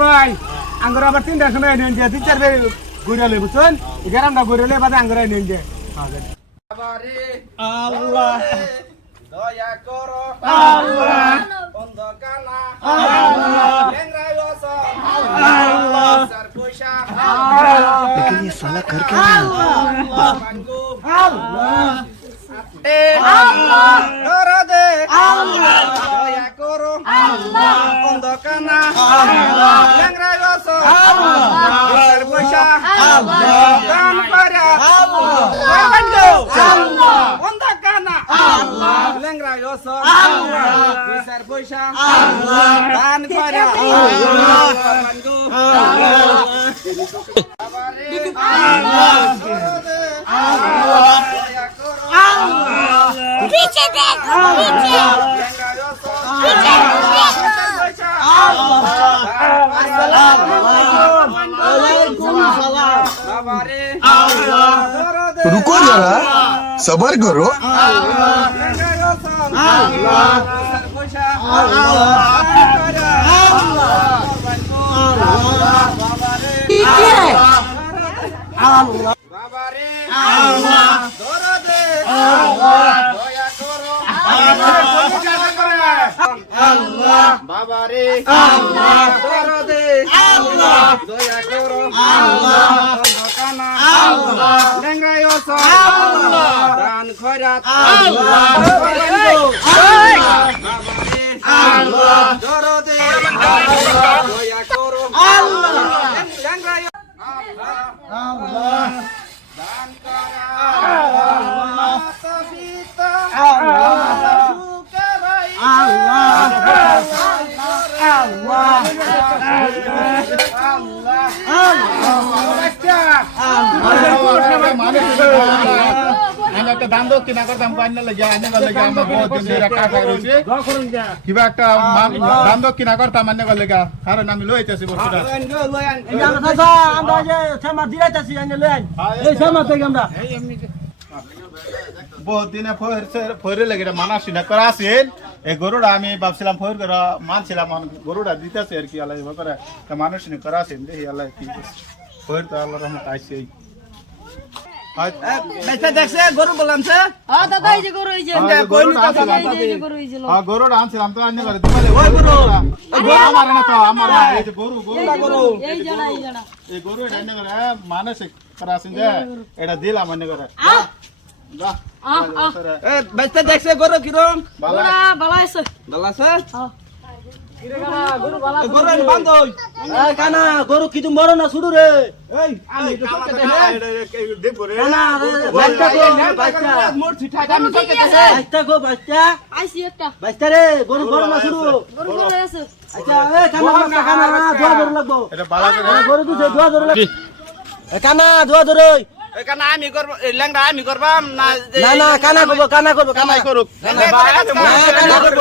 ভাই আঙ্গুর আবার 3টার সময় নিয়ে দিয়ে 3-4 বে ঘুরে লই বুঝছেন গ্রামটা ঘুরে লই বাদে আঙ্গুর নিয়ে দিয়ে আল্লাহ দয়া করো আল্লাহ বন্ধ কানা আল্লাহ লেংরাই ওসো আল্লাহ সর পয়সা लेकिन ये साला कर क्या रहा है? বাঙ্গু আল্লাহ আল্লাহ ধরো দে আল্লাহ দয়া করো আল্লাহ বন্ধ কানা আল্লাহ লেংরাই ওসো আল্লাহ সর পয়সা আল্লাহ দান করা আল্লাহ বাঙ্গু আল্লাহ বন্ধ কানা আল্লাহ লেংরাই ওসো আল্লাহ সর পয়সা আল্লাহ দান করা আল্লাহ বাঙ্গু আল্লাহ पीछे देख पीछे पीछे रुको जरा सबर करो বাবারে আল্লাহ দরদে আল্লাহ দয়া করো আল্লাহ কানা আল্লাহ লেংরাই ওসো আল্লাহ দান খয়রাত আল্লাহ আল্লাহ দরদে দয়া করো আল্লাহ লেংরাই আল্লাহ দান করা আল্লাহ মাতা-পিতা আল্লাহ সুখে ভাই আল্লাহ আমি একটা দাম দো কিনা করতাম পাইনা লাগে আনে লাগে আমরা বহুত দিন ধরে কাটা রইছে কিবা একটা দাম দো কিনা করতাম আনে লাগে কারণ আমি লইতেছি বস্তুটা বহুত দিনে ফয়রে লাগে মানাসি না করা আছেন এই গরুটা আমি ভাবছিলাম ফয়র করা মানছিলাম গরুটা দিতেছে আর কি আল্লাহ করে মানুষ করা আছেন দেখি আল্লাহ কি ফয়র তো আল্লাহর রহমত আইছে দেখছে গরু বললামছে দাদা এই যে গরু এই যে গরুটা আনছিলাম তো আনতে পারে আমার না তো আমার না এই যে গরু এই জানা এই গরু রান্না করে মানসিক করা আছেন যে এটা দিলাম আন্নে করে বেচতে দেখছে গরু কিরম বালা আছে ভালো আছে গরু বালা গরু এনে বান্ধ কানা গরু কি তুমি বড় না শুরু রে এই আমি তো সবকে দেখবো রে মূর্তি ঠাক আমি সবকে দেখে বাচ্চা গো বাচ্চা আইছি একটা বাচ্চা রে গরু বড় না শুরু গরু বড় আছে আচ্ছা এ কানা কানা দোয়া ধরে লাগবো এটা বালা করে গরু দুধে দোয়া ধরে লাগবো কানা দোয়া ধরে এখানে আমি করব লেংড়া আমি করবাম না না না কানা করবো কানা করুক কানা করবো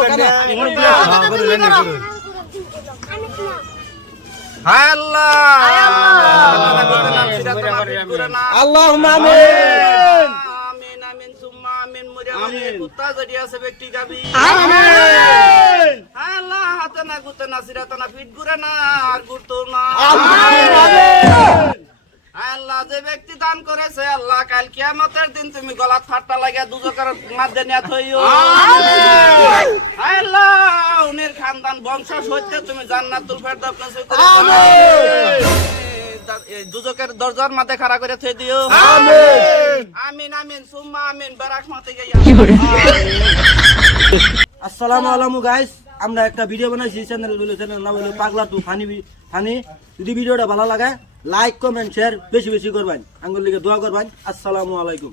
কানা হায় আল্লাহ আল্লাহুম্মা আমিন আমিন আমিন সুম্মা আমিন মুরে কুত্তা যদি আছে ব্যক্তি গাবি আমিন হায় আল্লাহ হাতে না গুতে না সিরাতে না পিঠ ঘুরে না আর ঘুরতো না আমিন আল্লাহ যে ব্যক্তি দান করেছে আল্লাহ কাল কিয়ামতের দিন তুমি গলাত ফাটটা লাগিয়া দুজকের মধ্যে নিয়া থইও আল্লাহ উনির খানদান বংশ সত্যি তুমি জান্নাতুল ফেরদাউস নসিব করে দুজকের দরজার মধ্যে খাড়া করে থই দিও আমিন আমিন আমিন সুম্মা আমিন বারাকমাতে গিয়া আসসালামু আলাইকুম গাইস আমরা একটা ভিডিও বানাইছি চ্যানেল নাম হলো পাগলা টু ফানি যদি ভিডিওটা ভালো লাগে লাইক কমেন্ট শেয়ার বেশি বেশি করবেন আঙ্গুল লিগে দোয়া করবেন আসসালামু আলাইকুম